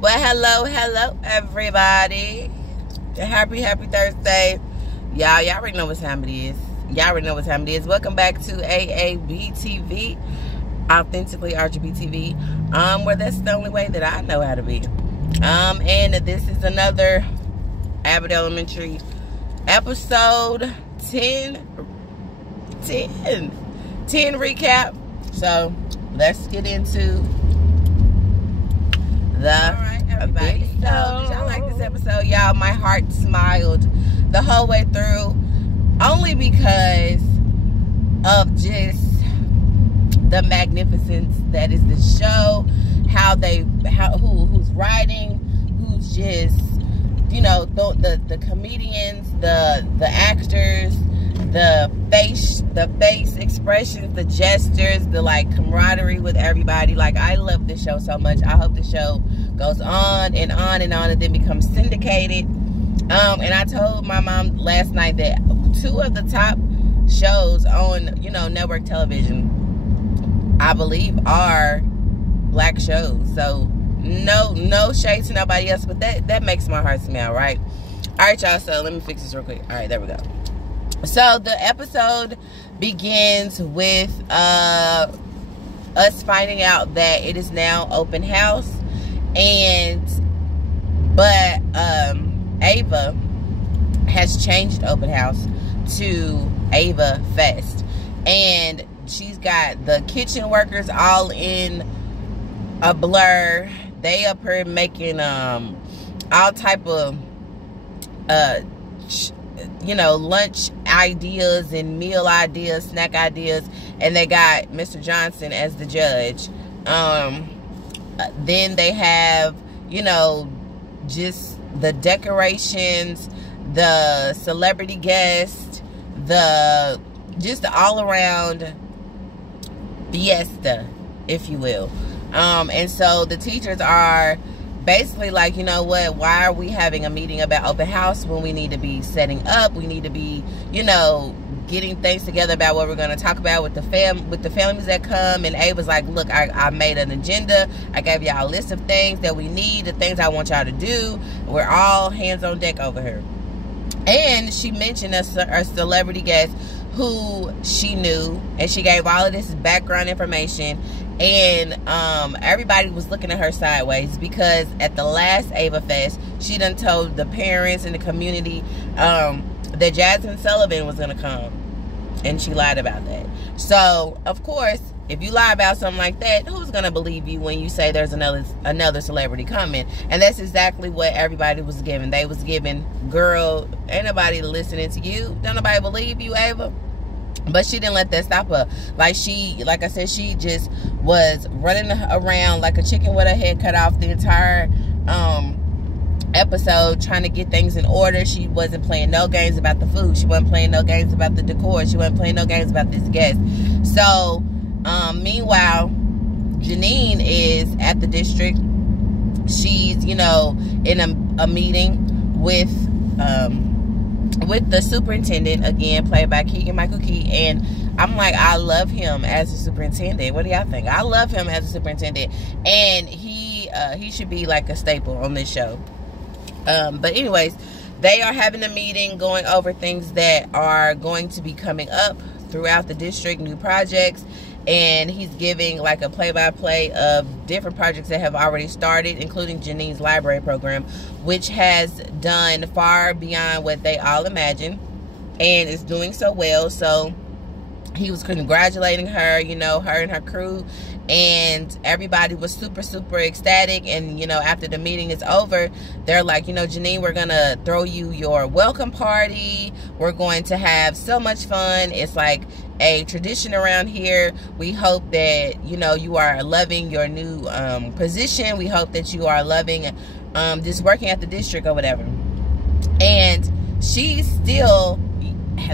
Well, hello, everybody. Happy Thursday. Y'all already know what time it is. Welcome back to AAB TV, Authentically RGB TV, where that's the only way that I know how to be. And this is another Abbott Elementary episode 10 recap. So let's get into everybody. So, did y'all like this episode? Y'all, my heart smiled the whole way through, only because of just the magnificence that is the show. Who's writing, who's just, you know, the comedians, the actors, the face expressions, the gestures, the like camaraderie with everybody. Like, I love this show so much. I hope the show goes on and on and on and then becomes syndicated. And I told my mom last night that 2 of the top shows on, you know, network television, I believe, are black shows. So no shade to nobody else, but that makes my heart smile, right? All right, y'all, so let me fix this real quick. All right, there we go. So the episode begins with us finding out that it is now open house, but Ava has changed open house to Ava Fest, and she's got the kitchen workers all in a blur. They up here making all type of you know, lunch ideas and meal ideas, snack ideas, and they got Mr. Johnson as the judge. Then they have, you know, just the decorations, the celebrity guest, just the all around fiesta, if you will. And so the teachers are basically like, you know what, why are we having a meeting about open house when we need to be setting up? We need to be, you know, getting things together about what we're going to talk about with the families that come. And Ava's like, look, I made an agenda. I gave y'all a list of things that we need, the things I want y'all to do. We're all hands on deck over here. And she mentioned a celebrity guest who she knew, and she gave all of this background information. And everybody was looking at her sideways because at the last Ava Fest, she done told the parents and the community that Jasmine Sullivan was going to come. And she lied about that. So, of course, if you lie about something like that, who's going to believe you when you say there's another celebrity coming? And that's exactly what everybody was giving. They was giving, girl, ain't nobody listening to you. Don't nobody believe you, Ava? But she didn't let that stop her. Like I said, she just was running around like a chicken with her head cut off the entire episode, trying to get things in order. She wasn't playing no games about the food. She wasn't playing no games about the decor. She wasn't playing no games about this guest. So, meanwhile, Janine is at the district. She's, you know, in a meeting with the superintendent, again played by Keegan-Michael Key. And I'm like, I love him as a superintendent. What do y'all think? I love him as a superintendent, and he should be like a staple on this show. But anyways, they are having a meeting going over things that are going to be coming up throughout the district, new projects, and he's giving like a play-by-play of different projects that have already started, including Janine's library program, which has done far beyond what they all imagined and is doing so well. So he was congratulating her, you know, her and her crew, and everybody was super ecstatic. And, you know, after the meeting is over, they're like, you know, Janine, we're gonna throw you your welcome party. We're going to have so much fun. It's like a tradition around here. We hope that, you know, you are loving your new position. We hope that you are loving just working at the district or whatever. And she's still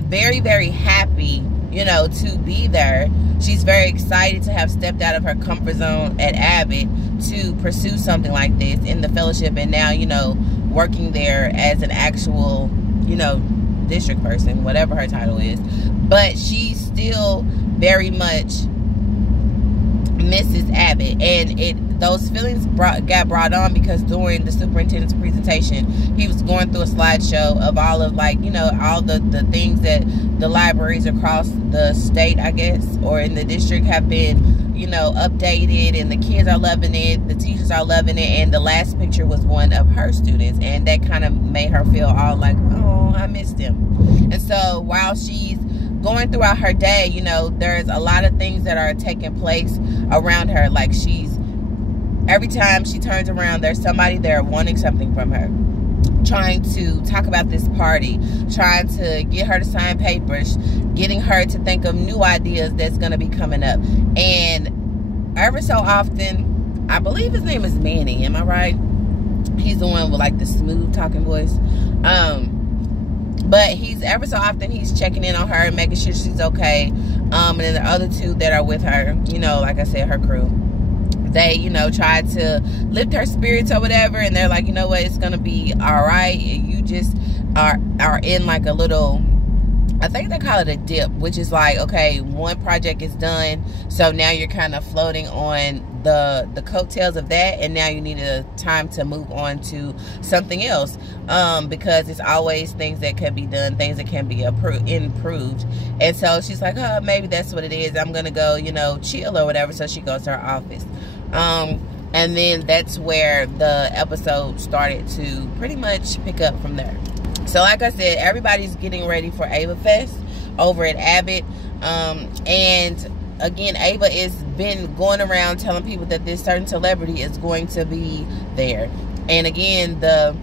very happy, you know, to be there. She's very excited to have stepped out of her comfort zone at Abbott to pursue something like this in the fellowship, and now, you know, working there as an actual, you know, district person, whatever her title is. But she's still very much Mrs. Abbott, and those feelings got brought on because during the superintendent's presentation, he was going through a slideshow of all of, like, you know, all the things that the libraries across the state, I guess, or in the district have been, you know, updated, and the kids are loving it, the teachers are loving it, and the last picture was one of her students, and that kind of made her feel all like, oh, I missed him. And so while she's going throughout her day, you know, there's a lot of things that are taking place around her. Like, every time she turns around, there's somebody there wanting something from her, trying to talk about this party, trying to get her to sign papers, getting her to think of new ideas that's going to be coming up. And every so often, I believe his name is Manny, am I right? He's the one with, like, the smooth talking voice. But every so often he's checking in on her and making sure she's okay. And then the other two that are with her, you know, like I said, her crew, they, you know, try to lift her spirits or whatever, and they're like, you know what, it's gonna be all right. You just are in like a little, I think they call it a dip, which is like, okay, one project is done, so now you're kind of floating on the coattails of that, and now you need a time to move on to something else, because it's always things that can be done, things that can be improved. And so she's like, oh, maybe that's what it is, I'm gonna go, you know, chill or whatever. So she goes to her office, and then that's where the episode started to pretty much pick up from there. So like I said, everybody's getting ready for Ava Fest over at Abbott, and again, Ava has been going around telling people that this certain celebrity is going to be there. And again, the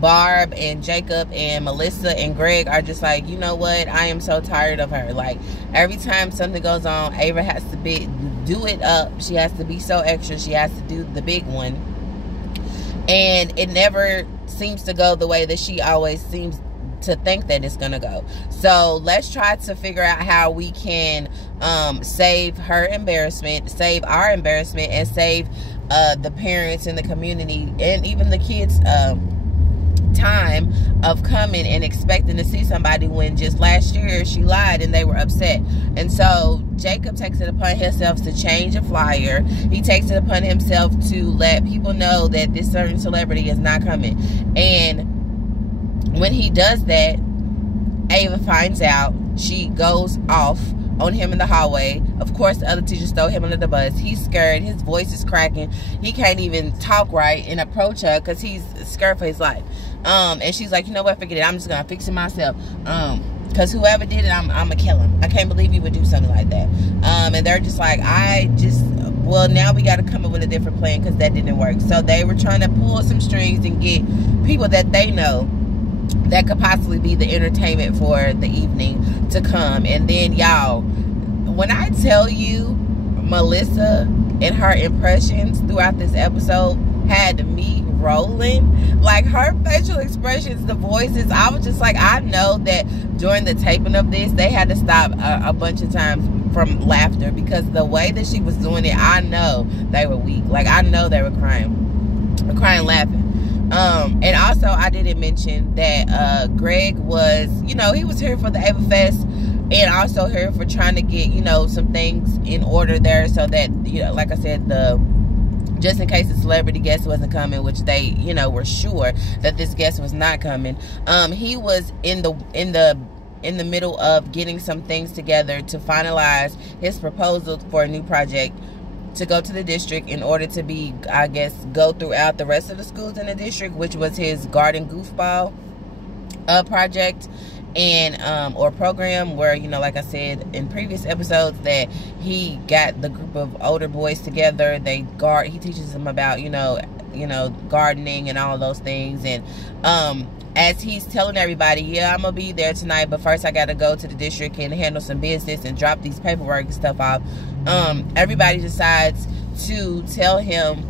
Barb and Jacob and Melissa and Greg are just like, you know what, I am so tired of her. Like, every time something goes on, Ava has to do it up. She has to be so extra. She has to do the big one. And it never seems to go the way that she always seems to think that it's gonna go. So let's try to figure out how we can save her embarrassment, save our embarrassment, and save the parents and the community and even the kids time of coming and expecting to see somebody, when just last year she lied and they were upset. And so Jacob takes it upon himself to change a flyer. He takes it upon himself to let people know that this certain celebrity is not coming. And when he does that, Ava finds out. She goes off on him in the hallway. Of course, the other teachers throw him under the bus. He's scared. His voice is cracking. He can't even talk right and approach her because he's scared for his life. And she's like, you know what, forget it. I'm just going to fix it myself. Because whoever did it, I'm going to kill him. I can't believe you would do something like that. And they're just like, well, now we got to come up with a different plan because that didn't work. So they were trying to pull some strings and get people that they know that could possibly be the entertainment for the evening to come. And then, y'all, when I tell you, Melissa and her impressions throughout this episode had me rolling. Like, her facial expressions, the voices, I was just like, I know that during the taping of this, they had to stop a bunch of times from laughter, because the way that she was doing it, I know they were weak. Like, I know they were crying laughing. And also, I didn't mention that Greg was, you know, he was here for the Ava Fest, and also here for trying to get, you know, some things in order there, so that, you know, like I said, just in case the celebrity guest wasn't coming, which they, you know, were sure that this guest was not coming. He was in the middle of getting some things together to finalize his proposal for a new project to go to the district in order to be, I guess, go throughout the rest of the schools in the district, which was his garden goofball project and or program, where, you know, like I said in previous episodes, that he got the group of older boys together. He teaches them about, you know, gardening and all those things. And as he's telling everybody, yeah, I'm gonna be there tonight, but first I gotta go to the district and handle some business and drop these paperwork and stuff off, everybody decides to tell him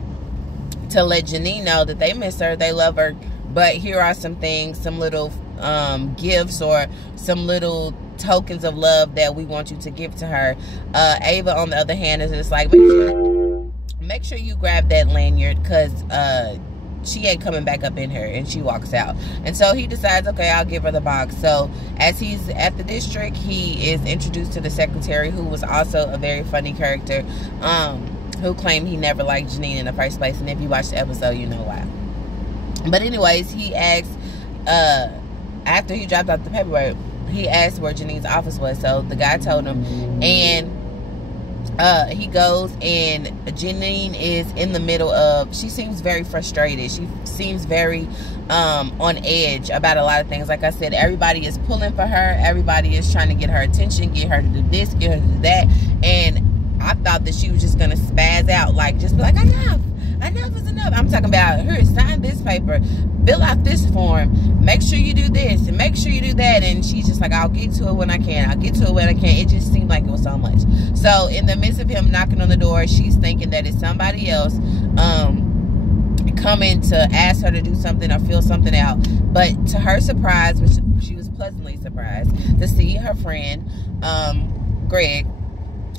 to let Janine know that they miss her, they love her, but here are some things, some little gifts or some little tokens of love that we want you to give to her. Ava, on the other hand, is just like, make sure you grab that lanyard, because she ain't coming back up in here. And she walks out. And so he decides, okay, I'll give her the box. So as he's at the district, he is introduced to the secretary, who was also a very funny character. who claimed he never liked Janine in the first place. And if you watch the episode, you know why. But anyways, he asked, after he dropped off the paperwork, he asked where Janine's office was. So the guy told him, and he goes, and Janine is in the middle of, she seems very frustrated. She seems very on edge about a lot of things. Like I said, everybody is pulling for her. Everybody is trying to get her attention, get her to do this, get her to do that. And I thought that she was just gonna spaz out, like just be like, enough is enough. I'm talking about, here, sign this paper, fill out this form, make sure you do this and make sure you do that. And she's just like, I'll get to it when I can. I'll get to it when I can. It just seemed like it was so much. So in the midst of him knocking on the door, she's thinking that it's somebody else coming to ask her to do something or fill something out. But to her surprise, which she was pleasantly surprised to see her friend Greg,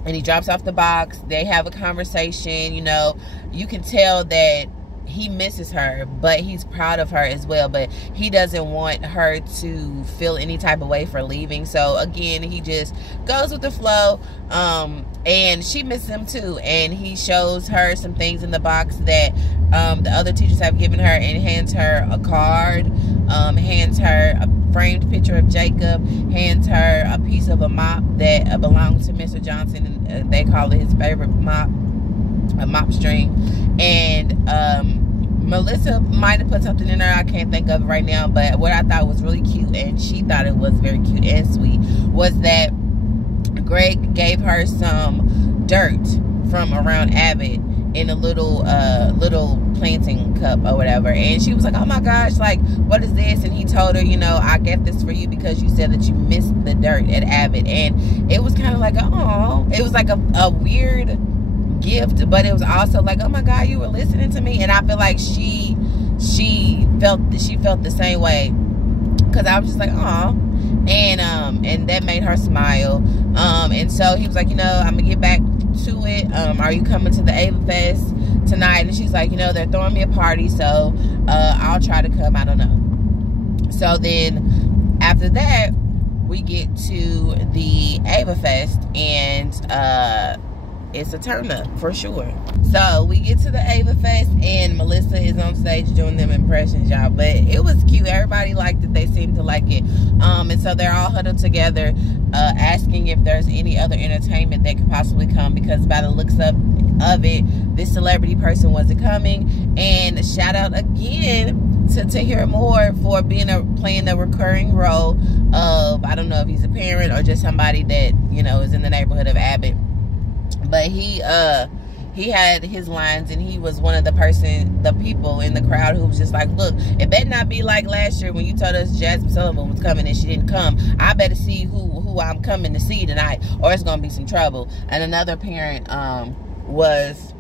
and he drops off the box. They have a conversation. You know, you can tell that he misses her, but he's proud of her as well. But he doesn't want her to feel any type of way for leaving. So again, he just goes with the flow. And she misses him too. And he shows her some things in the box that the other teachers have given her, and hands her a card, hands her a framed picture of Jacob, hands her a piece of a mop that belonged to Mr. Johnson, and they call it his favorite mop, a mop string. And Melissa might have put something in there, I can't think of it right now, but what I thought was really cute, and she thought it was very cute and sweet, was that Greg gave her some dirt from around Abbott in a little planting cup or whatever. And she was like, oh my gosh, like, what is this? And he told her, you know, I get this for you because you said that you missed the dirt at Abbott. And it was kind of like, oh, it was like a weird gift, but it was also like, oh my God, you were listening to me. And I feel like she felt the same way, because I was just like, oh. And that made her smile. And so he was like, you know, I'm gonna get back to it. Are you coming to the Ava Fest tonight? And she's like, you know, they're throwing me a party, so I'll try to come. I don't know. So then after that, we get to the Ava Fest, and it's a turn up for sure. So we get to the Ava Fest, and Melissa is on stage doing them impressions, y'all. But it was cute. Everybody liked it. They seemed to like it. And so they're all huddled together, asking if there's any other entertainment that could possibly come, because by the looks of it, this celebrity person wasn't coming. And shout out again to Tahir Moore for playing a recurring role of, I don't know if he's a parent or just somebody that, you know, is in the neighborhood of Abbott. But he had his lines, and he was one of the people in the crowd who was just like, look, it better not be like last year when you told us Jasmine Sullivan was coming and she didn't come. I better see who I'm coming to see tonight, or it's gonna be some trouble. And another parent was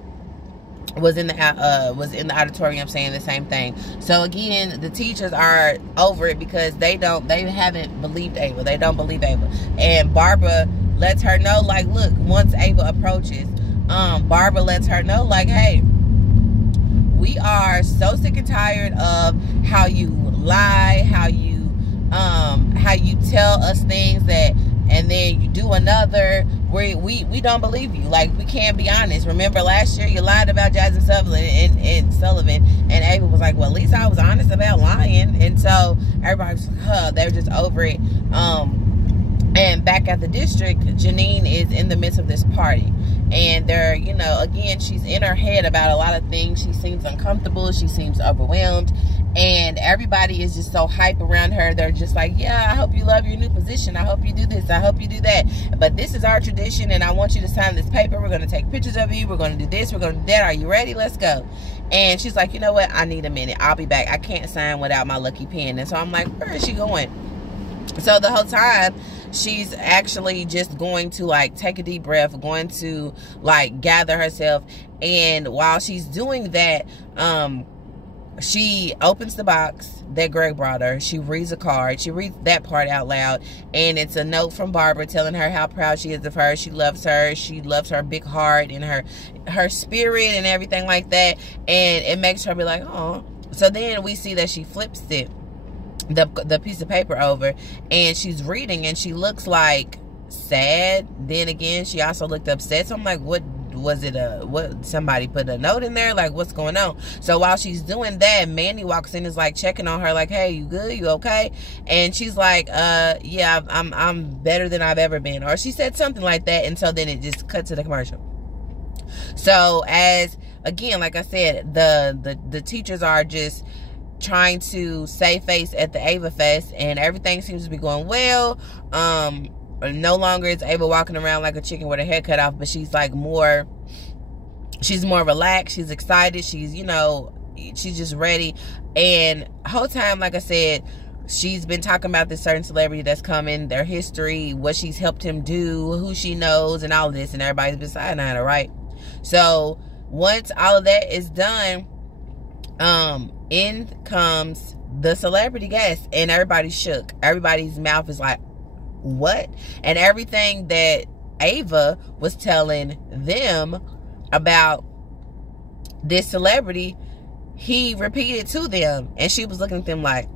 in the auditorium saying the same thing. So again, the teachers are over it because they haven't believed Ava. They don't believe Ava. And Barbara lets her know, like, look, once Ava approaches, Barbara lets her know, like, hey, we are so sick and tired of how you lie, how you tell us things that, and then you do another. We don't believe you. Like, we can't be honest. Remember last year you lied about Jasmine Sullivan, and Ava was like, well, at least I was honest about lying. And so everybody was like, they were just over it. And back at the district, Janine is in the midst of this party. And they're, you know, again, she's in her head about a lot of things. She seems uncomfortable. She seems overwhelmed. And everybody is just so hype around her. They're just like, yeah, I hope you love your new position. I hope you do this. I hope you do that. But this is our tradition, and I want you to sign this paper. We're going to take pictures of you. We're going to do this. We're going to do that. Are you ready? Let's go. And she's like, you know what? I need a minute. I'll be back. I can't sign without my lucky pen. And so I'm like, where is she going? So the whole time, she's actually just going to, like, take a deep breath, going to, like, gather herself. And while she's doing that, she opens the box that Greg brought her. She reads a card. She reads that part out loud. And it's a note from Barbara telling her how proud she is of her. She loves her. She loves her big heart and her spirit and everything like that. And it makes her be like, oh. So then we see that she flips it, the piece of paper over, and she's reading, and she looks like sad. Then again, she also looked upset. So I'm like, what was it what, somebody put a note in there? Like, what's going on? So while she's doing that, Mandy walks in, is like checking on her, like, hey, you good? You okay? And she's like, yeah, I'm better than I've ever been. Or she said something like that. And so then it just cut to the commercial. So as, again, like I said, the teachers are just trying to save face at the Ava Fest, and everything seems to be going well. No longer is Ava walking around like a chicken with her head cut off, but she's like she's more relaxed, she's excited, she's, you know, she's just ready. And whole time, like I said, she's been talking about this certain celebrity that's coming, their history, what she's helped him do, who she knows, and all of this, and everybody's been siding her, right? So once all of that is done, in comes the celebrity guest, and everybody's shook. Everybody's mouth is like, what? And everything that Ava was telling them about this celebrity, he repeated to them, and she was looking at them like,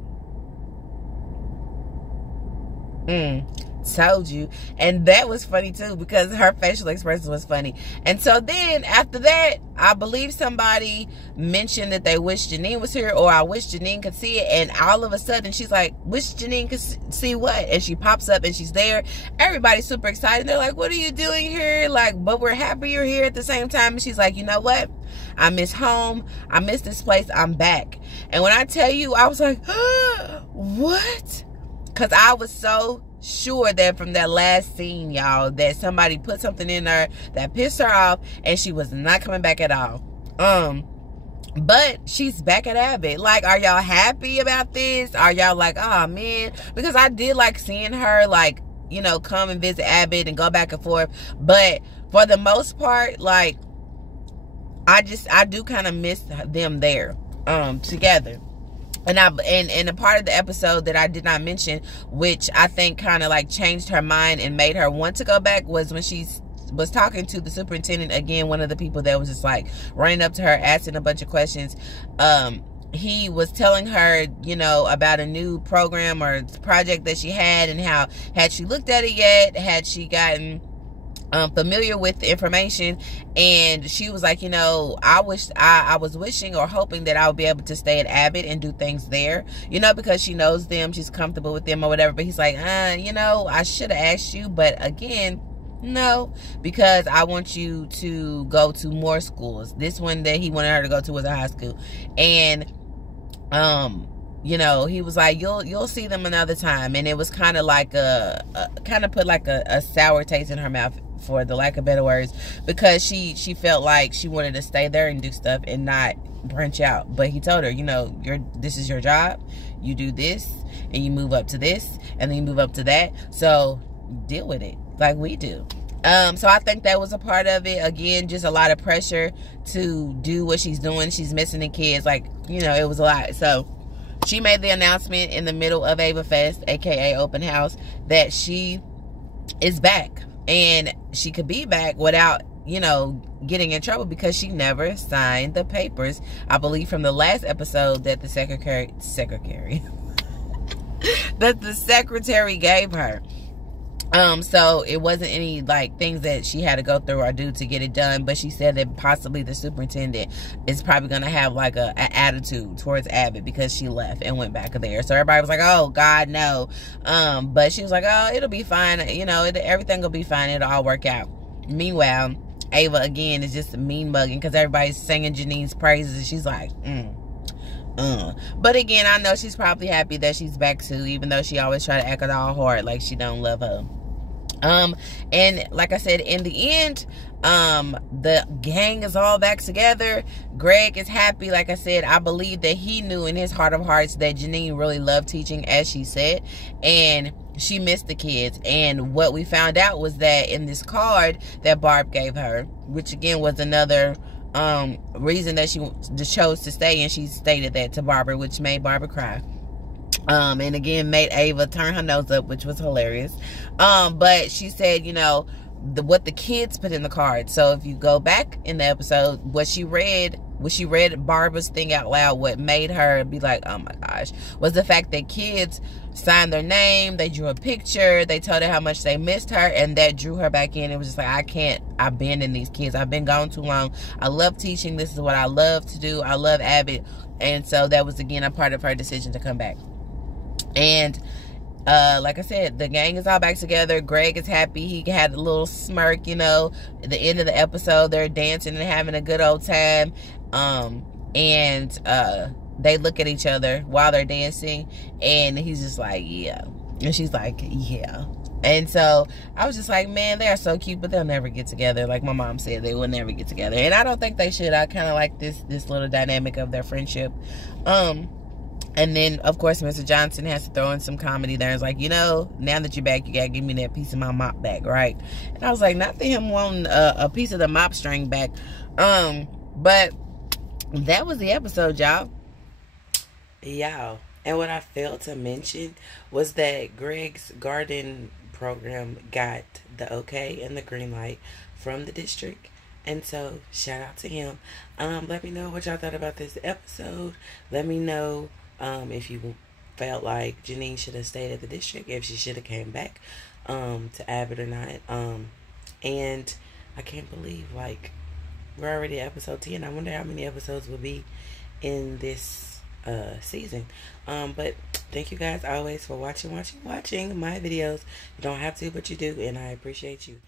told you. And that was funny too, because her facial expression was funny. And so then after that, I believe somebody mentioned that they wish Janine was here, or I wish Janine could see it. And all of a sudden she's like, wish Janine could see what? And she pops up and she's there. Everybody's super excited. They're like, what are you doing here? Like, but we're happy you're here at the same time. And she's like, you know what? I miss home. I miss this place. I'm back. And when I tell you, I was like, what? Because I was so sure that from that last scene, y'all, that somebody put something in her that pissed her off, and she was not coming back at all. But she's back at Abbott. Like, are y'all happy about this? Are y'all like, oh man? Because I did like seeing her, like, you know, come and visit Abbott and go back and forth. But for the most part, like, I do kind of miss them there, together. And a part of the episode that I did not mention, which I think kind of like changed her mind and made her want to go back, was when she was talking to the superintendent, again, one of the people that was just like running up to her, asking a bunch of questions. He was telling her, you know, about a new program or project that she had, and how, had she looked at it yet? Had she gotten familiar with the information? And she was like, you know, I was wishing or hoping that I would be able to stay at Abbott and do things there, you know, because she knows them, she's comfortable with them or whatever. But he's like, you know, I should have asked you, but again, no, because I want you to go to more schools. This one that he wanted her to go to was a high school. And you know, he was like, you'll see them another time. And it was kind of like kind of put like a sour taste in her mouth, for the lack of better words, because she felt like she wanted to stay there and do stuff and not branch out. But he told her, you know, this is your job. You do this, and you move up to this, and then you move up to that. So deal with it like we do. So I think that was a part of it. Again, just a lot of pressure to do what she's doing. She's missing the kids. Like, you know, it was a lot. So she made the announcement in the middle of Ava Fest, aka open house, that she is back. And she could be back without, you know, getting in trouble, because she never signed the papers, I believe, from the last episode that the secretary that the secretary gave her. So it wasn't any like things that she had to go through or do to get it done. But she said that possibly the superintendent is probably going to have like an attitude towards Abbott because she left and went back there. So everybody was like, oh God, no. But she was like, oh, it'll be fine. You know, everything will be fine. It'll all work out. Meanwhile, Ava again is just mean mugging because everybody's singing Janine's praises, and she's like, But again, I know she's probably happy that she's back too, even though she always try to act it all hard like she don't love her. And like I said, in the end, the gang is all back together. Greg is happy. Like I said, I believe that he knew in his heart of hearts that Janine really loved teaching, as she said, and she missed the kids. And what we found out was that in this card that Barb gave her, which again was another reason that she chose to stay, and she stated that to Barbara, which made Barbara cry. And again made Ava turn her nose up, which was hilarious. But she said, you know, what the kids put in the card. So if you go back in the episode, what she read when she read Barbara's thing out loud, what made her be like, oh my gosh, was the fact that kids signed their name, they drew a picture, they told her how much they missed her, and that drew her back in. It was just like, I can't abandon these kids. I've been gone too long. I love teaching. This is what I love to do. I love Abbott. And so that was, again, a part of her decision to come back. And like I said, the gang is all back together. Greg is happy. He had a little smirk, you know. At the end of the episode, they're dancing and having a good old time. They look at each other while they're dancing, and he's just like, yeah. And she's like, yeah. And so I was just like, man, they are so cute, but they'll never get together. Like my mom said, they will never get together. And I don't think they should. I kind of like this little dynamic of their friendship. And then, of course, Mr. Johnson has to throw in some comedy there. It's like, you know, now that you're back, you got to give me that piece of my mop back, right? And I was like, not for him wanting a piece of the mop string back. But that was the episode, y'all. Y'all. And what I failed to mention was that Greg's garden program got the okay and the green light from the district. And so, shout out to him. Let me know what y'all thought about this episode. Let me know if you felt like Janine should have stayed at the district, if she should have came back to Abbott or not. And I can't believe, like, we're already at episode 10. I wonder how many episodes will be in this season. But thank you guys always for watching my videos. You don't have to, but you do, and I appreciate you.